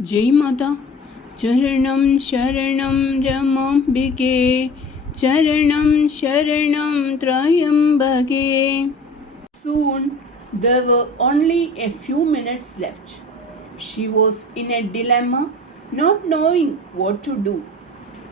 जय माता। चरणं शरणं रमाम्बिके, चरणं शरणं त्र्यम्बके. Soon there were only a few minutes left. She was in a dilemma, not knowing what to do.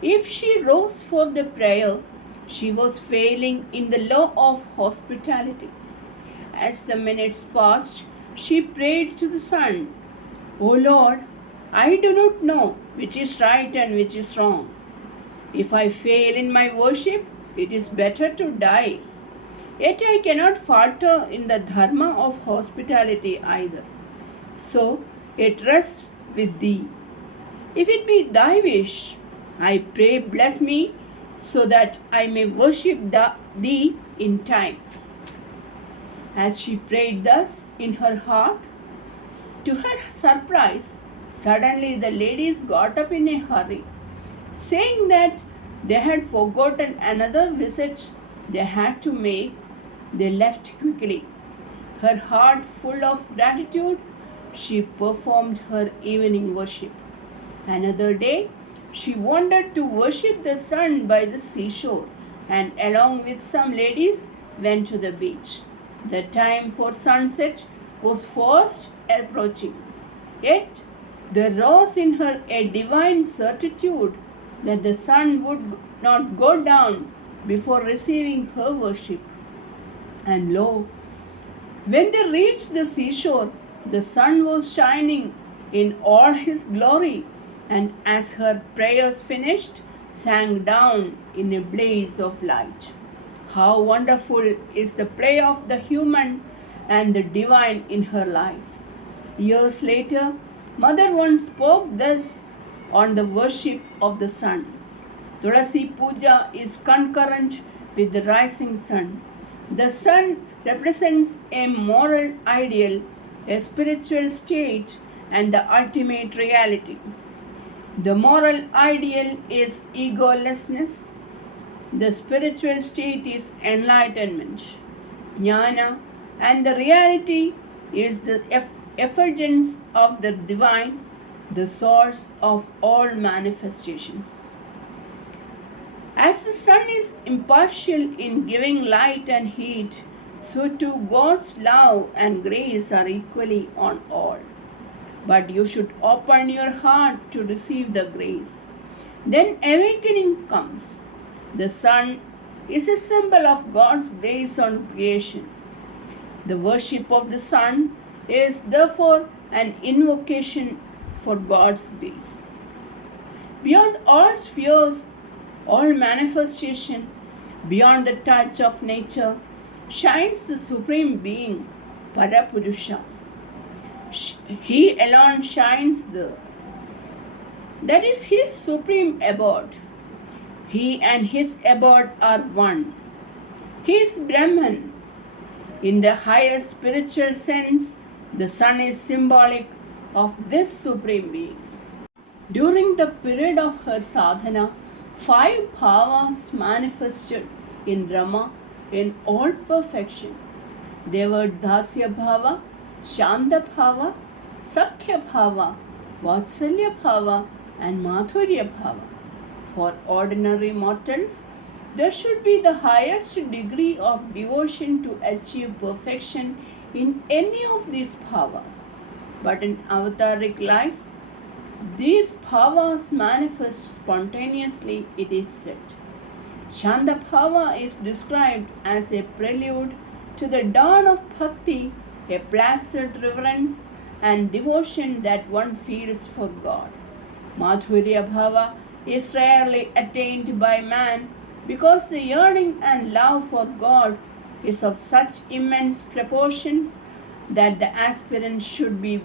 If she rose for the prayer, she was failing in the law of hospitality. As the minutes passed, she prayed to the sun, "O Lord, I do not know which is right and which is wrong. If I fail in my worship, it is better to die. Yet I cannot falter in the dharma of hospitality either. So it rests with thee. If it be thy wish, I pray, bless me, so that I may worship thee in time." As she prayed thus in her heart, to her surprise, suddenly the ladies got up in a hurry, saying that they had forgotten another visit they had to make. They left quickly. Her heart full of gratitude, she performed her evening worship. Another day, she wandered to worship the sun by the seashore, and along with some ladies went to the beach. The time for sunset was fast approaching. Yet there rose in her a divine certitude that the sun would not go down before receiving her worship. And lo, when they reached the seashore, the sun was shining in all his glory, and as her prayers finished, sank down in a blaze of light. How wonderful is the play of the human and the divine in her life. Years later, Mother once spoke thus on the worship of the sun. Tulasi Puja is concurrent with the rising sun. The sun represents a moral ideal, a spiritual state, and the ultimate reality. The moral ideal is egolessness. The spiritual state is enlightenment, jnana, and the reality is the effulgence of the divine, the source of all manifestations. As the sun is impartial in giving light and heat, so too God's love and grace are equally on all. But you should open your heart to receive the grace. Then awakening comes. The sun is a symbol of God's grace on creation. The worship of the sun is therefore an invocation for God's grace. Beyond all spheres, all manifestation, beyond the touch of nature, shines the Supreme Being, Parapurusha. He alone shines there. That is his supreme abode. He and his abode are one. He is Brahman. In the highest spiritual sense, the sun is symbolic of this Supreme Being. During the period of her sadhana, 5 bhavas manifested in Rama in all perfection. They were Dasya Bhava, Shanta Bhava, Sakhya Bhava, Vatsalya Bhava, and Madhurya Bhava. For ordinary mortals, there should be the highest degree of devotion to achieve perfection in any of these bhavas. But in avataric lives, these bhavas manifest spontaneously, it is said. Shanta Bhava is described as a prelude to the dawn of bhakti, a placid reverence and devotion that one feels for God. Madhurya Bhava is rarely attained by man because the yearning and love for God is of such immense proportions that the aspirant should be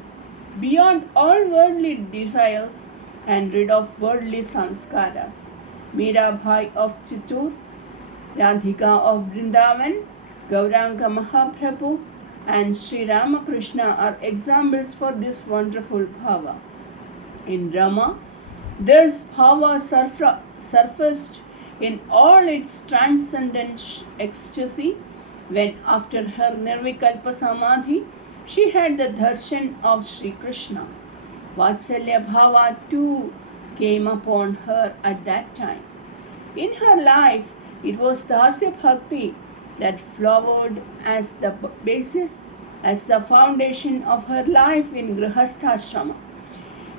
beyond all worldly desires and rid of worldly sanskaras. Mirabai of Chittur, Radhika of Vrindavan, Gauranga Mahaprabhu, and Sri Ramakrishna are examples for this wonderful bhava. In Rama, this bhava surfaced in all its transcendent ecstasy when, after her Nirvikalpa Samadhi, she had the darshan of Sri Krishna. Vatsalya Bhava too came upon her at that time. In her life, it was Dasya Bhakti that flowered as the basis, as the foundation of her life in Grihasthashrama.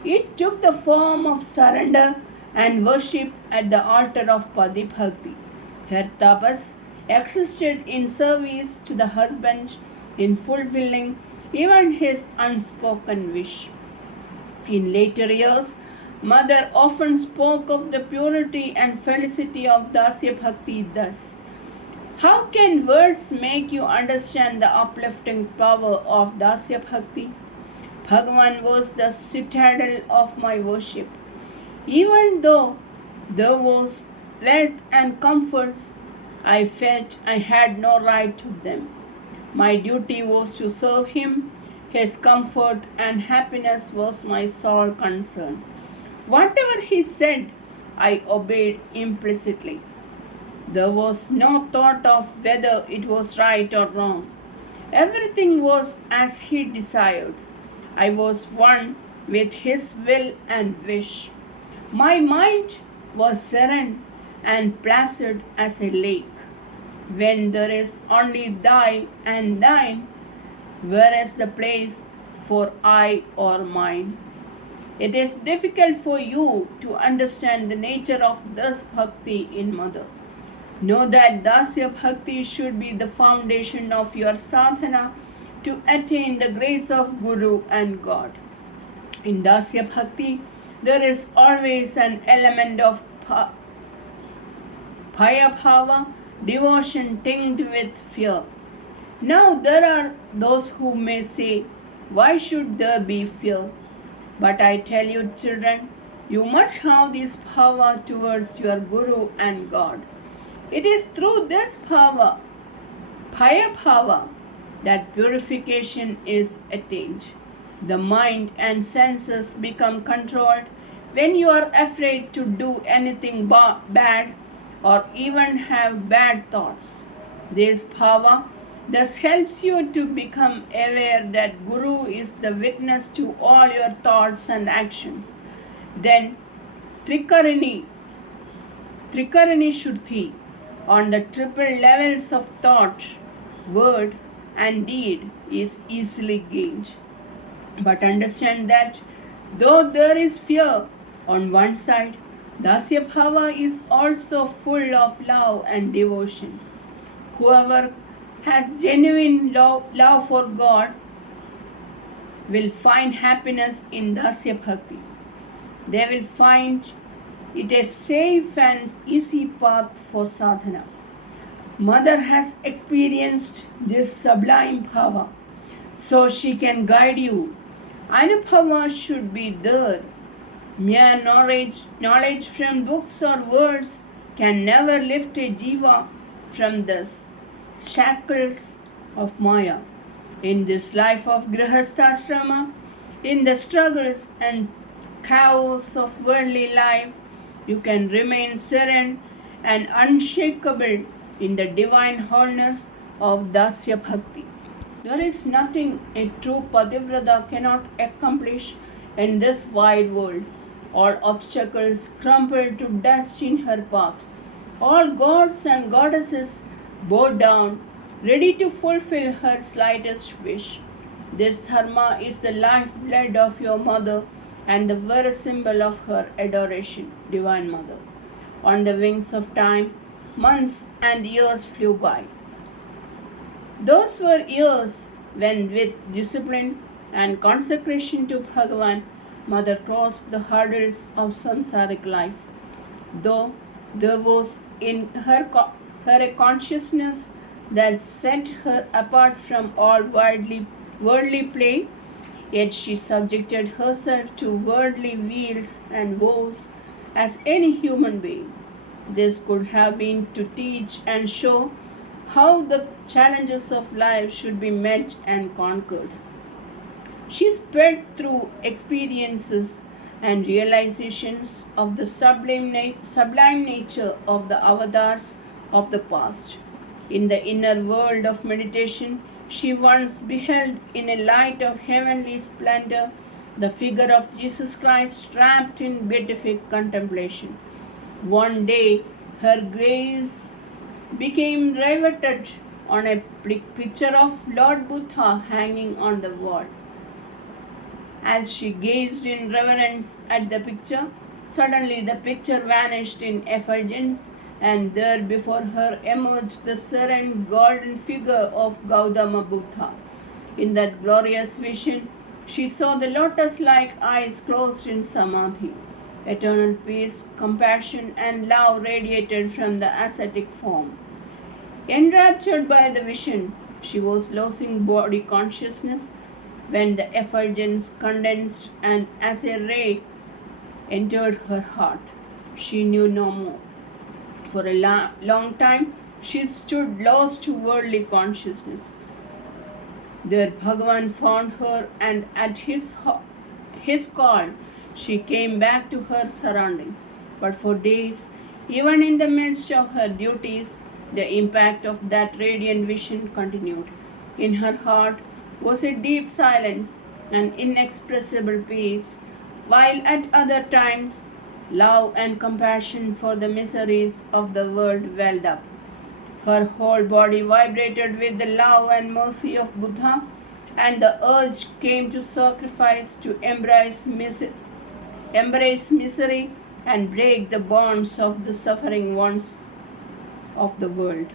It took the form of surrender and worship at the altar of Padi Bhakti. Her tapas existed in service to the husband in fulfilling even his unspoken wish. In later years, Mother often spoke of the purity and felicity of Dasya Bhakti thus. How can words make you understand the uplifting power of Dasya Bhakti? Bhagavan was the citadel of my worship. Even though there was wealth and comforts, I felt I had no right to them. My duty was to serve him. His comfort and happiness was my sole concern. Whatever he said, I obeyed implicitly. There was no thought of whether it was right or wrong. Everything was as he desired. I was one with his will and wish. My mind was serene and placid as a lake. When there is only thy and thine, where is the place for I or mine? It is difficult for you to understand the nature of this bhakti in Mother. Know that Dasya Bhakti should be the foundation of your sadhana to attain the grace of Guru and God. In Dasya Bhakti, there is always an element of Bhaya Bhava, devotion tinged with fear. Now there are those who may say, why should there be fear? But I tell you, children, you must have this bhava towards your Guru and God. It is through this bhava, Bhaya Bhava, that purification is attained. The mind and senses become controlled when you are afraid to do anything bad or even have bad thoughts. This bhava thus helps you to become aware that Guru is the witness to all your thoughts and actions. Then Trikarini Shuddhi on the triple levels of thought, word and deed is easily gained. But understand that though there is fear on one side, Dasya Bhava is also full of love and devotion. Whoever has genuine love for God will find happiness in Dasya Bhakti. They will find it a safe and easy path for sadhana. Mother has experienced this sublime bhava, so she can guide you. Anubhava should be there. Mere knowledge from books or words can never lift a jiva from the shackles of Maya. In this life of Grihasthashrama, in the struggles and chaos of worldly life, you can remain serene and unshakable in the divine wholeness of Dasya Bhakti. There is nothing a true Pativrata cannot accomplish in this wide world. All obstacles crumble to dust in her path. All gods and goddesses bow down, ready to fulfill her slightest wish. This dharma is the lifeblood of your mother and the very symbol of her adoration, Divine Mother. On the wings of time, months and years flew by. Those were years when, with discipline and consecration to Bhagavan, Mother crossed the hurdles of samsaric life. Though there was in her a consciousness that set her apart from all worldly play, yet she subjected herself to worldly weals and woes as any human being. This could have been to teach and show how the challenges of life should be met and conquered. She sped through experiences and realizations of the sublime nature of the avatars of the past. In the inner world of meditation, she once beheld in a light of heavenly splendor the figure of Jesus Christ wrapped in beatific contemplation. One day, her gaze became riveted on a picture of Lord Buddha hanging on the wall. As she gazed in reverence at the picture, suddenly the picture vanished in effulgence, and there before her emerged the serene golden figure of Gautama Buddha. In that glorious vision, she saw the lotus-like eyes closed in samadhi. Eternal peace, compassion, and love radiated from the ascetic form. Enraptured by the vision, she was losing body consciousness when the effulgence condensed and as a ray entered her heart. She knew no more. For a long time, she stood lost to worldly consciousness. There Bhagavan found her, and at his call, she came back to her surroundings. But for days, even in the midst of her duties, the impact of that radiant vision continued. In her heart was a deep silence and inexpressible peace, while at other times, love and compassion for the miseries of the world welled up. Her whole body vibrated with the love and mercy of Buddha, and the urge came to sacrifice, to embrace misery and break the bonds of the suffering ones of the world.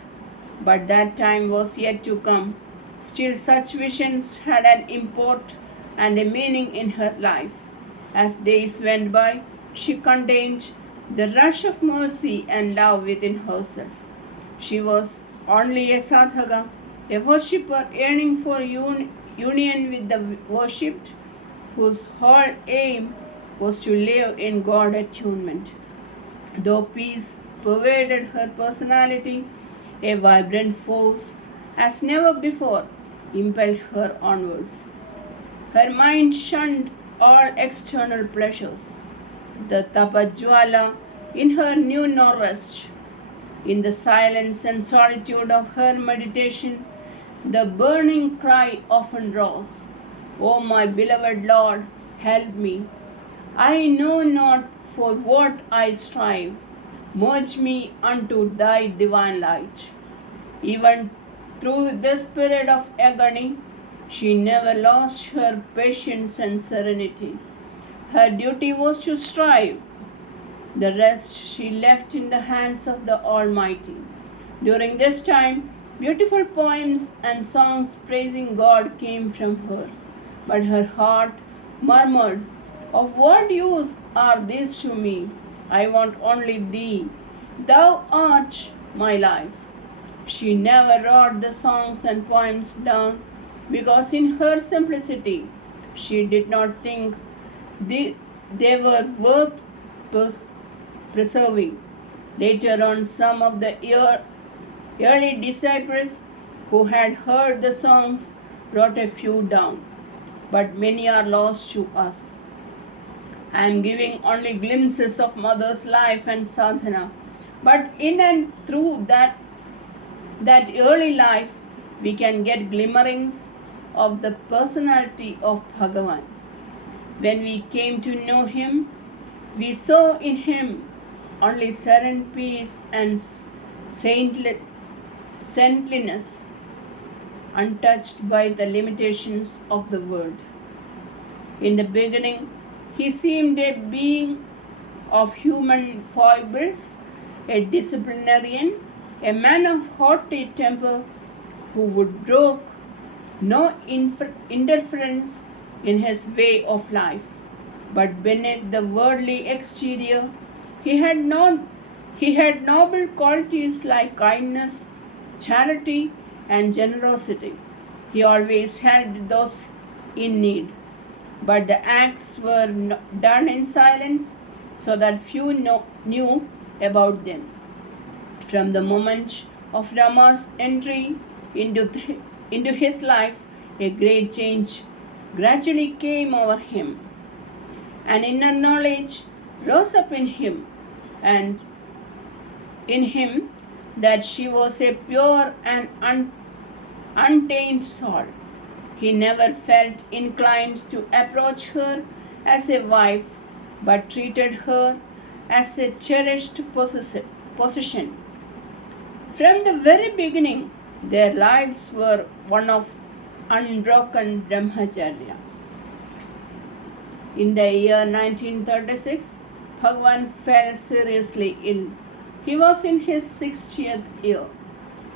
But that time was yet to come. Still, such visions had an import and a meaning in her life. As days went by, she contained the rush of mercy and love within herself. She was only a sadhaka, a worshipper yearning for union with the worshipped, whose whole aim was to live in God attunement. Though peace pervaded her personality, a vibrant force, as never before, impelled her onwards. Her mind shunned all external pleasures. The tapajwala in her knew no rest. In the silence and solitude of her meditation, the burning cry often rose, "O my beloved Lord, help me. I know not for what I strive. Merge me unto thy divine light." Even through this period of agony, she never lost her patience and serenity. Her duty was to strive. The rest she left in the hands of the Almighty. During this time, beautiful poems and songs praising God came from her. But her heart murmured, "Of what use are these to me? I want only thee. Thou art my life." She never wrote the songs and poems down because in her simplicity she did not think they were worth preserving. Later on, some of the early disciples who had heard the songs wrote a few down, but many are lost to us. I am giving only glimpses of Mother's life and sadhana, but in and through that early life, we can get glimmerings of the personality of Bhagavan. When we came to know him, we saw in him only serene peace and saintliness, untouched by the limitations of the world. In the beginning, he seemed a being of human foibles, a disciplinarian, a man of haughty temper who would brook no interference in his way of life. But beneath the worldly exterior, he had noble qualities like kindness, charity, and generosity. He always helped those in need, but the acts were done in silence so that few knew about them. From the moment of Rama's entry into his life, a great change gradually came over him. An inner knowledge rose up in him, and in him that she was a pure and untainted soul. He never felt inclined to approach her as a wife, but treated her as a cherished possession. From the very beginning, their lives were one of unbroken brahmacharya. In the year 1936, Bhagwan fell seriously ill. He was in his 60th year.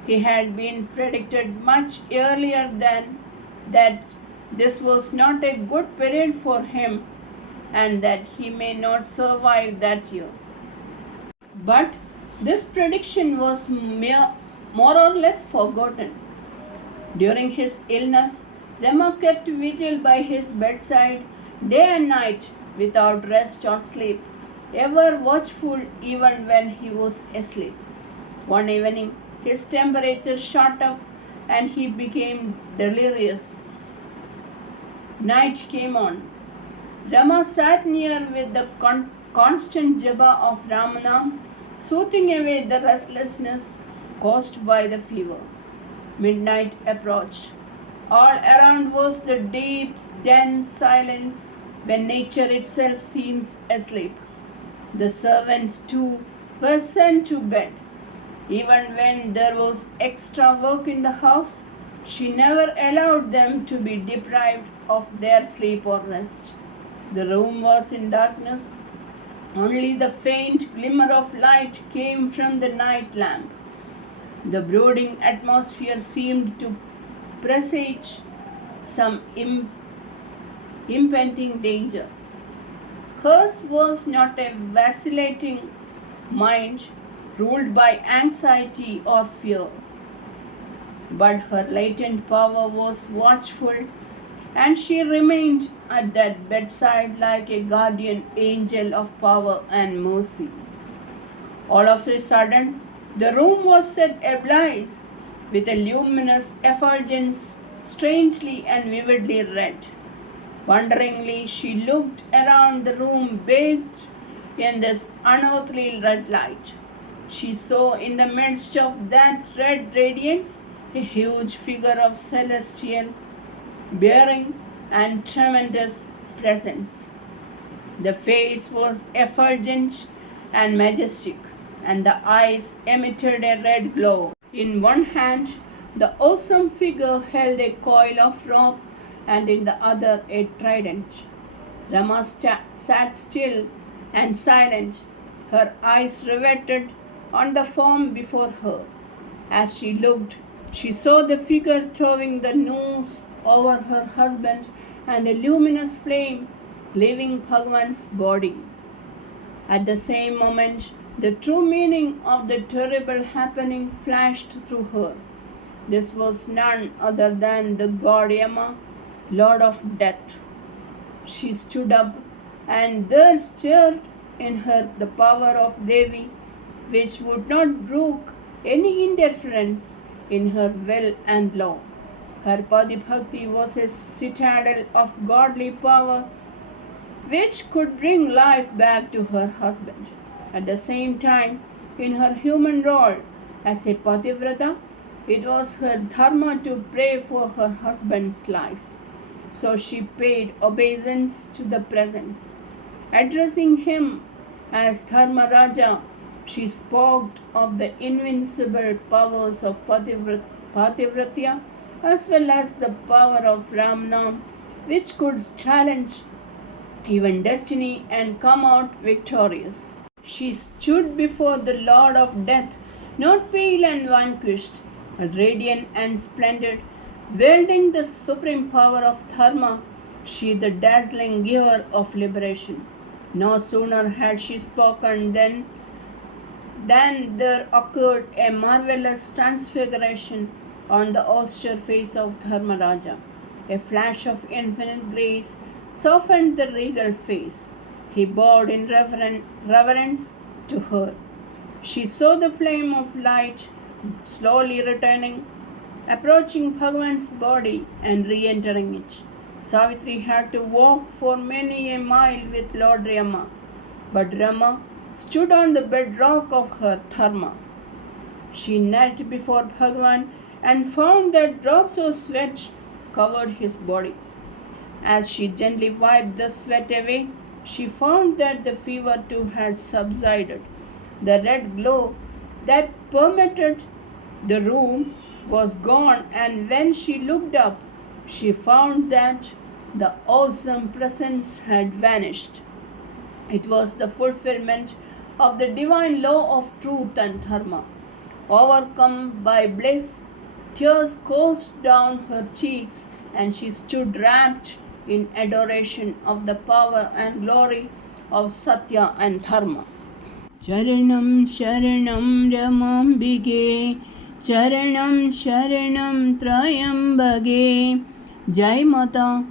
He had been predicted much earlier than that this was not a good period for him and that he may not survive that year. But this prediction was more or less forgotten. During his illness, Rama kept vigil by his bedside day and night without rest or sleep, ever watchful even when he was asleep. One evening, his temperature shot up and he became delirious. Night came on. Rama sat near with the constant japa of Ramanam, soothing away the restlessness caused by the fever. Midnight approached. All around was the deep, dense silence when nature itself seems asleep. The servants too were sent to bed. Even when there was extra work in the house, she never allowed them to be deprived of their sleep or rest. The room was in darkness. Only the faint glimmer of light came from the night lamp. The brooding atmosphere seemed to presage some impending danger. Hers was not a vacillating mind ruled by anxiety or fear, but her latent power was watchful, and she remained at that bedside like a guardian angel of power and mercy. All of a sudden, the room was set ablaze with a luminous effulgence, strangely and vividly red. Wonderingly, she looked around the room bathed in this unearthly red light. She saw in the midst of that red radiance a huge figure of celestial bearing and tremendous presence. The face was effulgent and majestic, and the eyes emitted a red glow. In one hand, the awesome figure held a coil of rope, and in the other a trident. Rama sat still and silent, her eyes riveted on the form before her. As she looked, she saw the figure throwing the noose over her husband and a luminous flame leaving Bhagwan's body. At the same moment, the true meaning of the terrible happening flashed through her. This was none other than the god Yama, Lord of Death. She stood up, and there stirred in her the power of Devi, which would not brook any interference in her will and law. Her Padi Bhakti was a citadel of godly power which could bring life back to her husband. At the same time, in her human role as a Pativrata, it was her dharma to pray for her husband's life. So she paid obeisance to the presence. Addressing him as Dharma Raja, she spoke of the invincible powers of Pativratya as well as the power of Ramnam, which could challenge even destiny and come out victorious. She stood before the Lord of Death, not pale and vanquished, but radiant and splendid, wielding the supreme power of Dharma, she the dazzling giver of liberation. No sooner had she spoken than there occurred a marvelous transfiguration on the austere face of Dharmaraja. A flash of infinite grace softened the regal face. He bowed in reverence to her. She saw the flame of light slowly returning, approaching Bhagwan's body and re-entering it. Savitri had to walk for many a mile with Lord Rama, but Rama stood on the bedrock of her dharma. She knelt before Bhagwan and found that drops of sweat covered his body. As she gently wiped the sweat away, she found that the fever too had subsided. The red glow that permeated the room was gone, and when she looked up, she found that the awesome presence had vanished. It was the fulfillment of the divine law of truth and dharma. Overcome by bliss, tears coursed down her cheeks, and she stood rapt in adoration of the power and glory of Satya and Dharma. Charanam Sharanam Ramambige, Charanam Sharanam Trayambage. Jai Mata.